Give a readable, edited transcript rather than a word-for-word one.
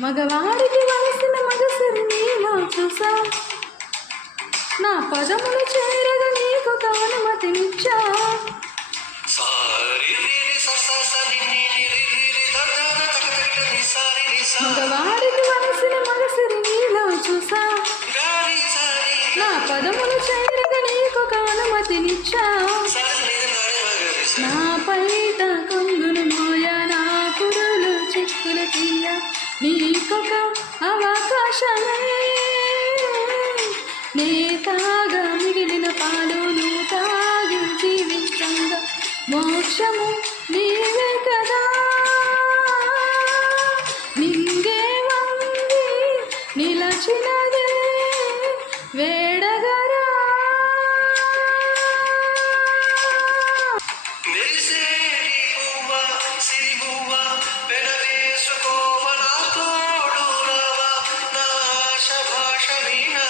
మగవాడికి వలసిన మగసిరి నీలో చూసా, నా పదములు చేరగా నీకు అనుమతినిచ్చా. మగవాడికి వలసిన మగసిరి నీలో చూసా, నా పదములు చేరగా నీకు అనుమతినిచ్చా. నా పైట కొంగులు మోయ, నా కురులు చిక్కులు తీయ, నీకొక అవకాశమే. నే తాగా మిగిలిన పాలు నువ్వు తాగి జీవించంగా, మోక్షము నీవే కదా. నింగే వంగి నిలచినదే వేడగరా. భాష వీణ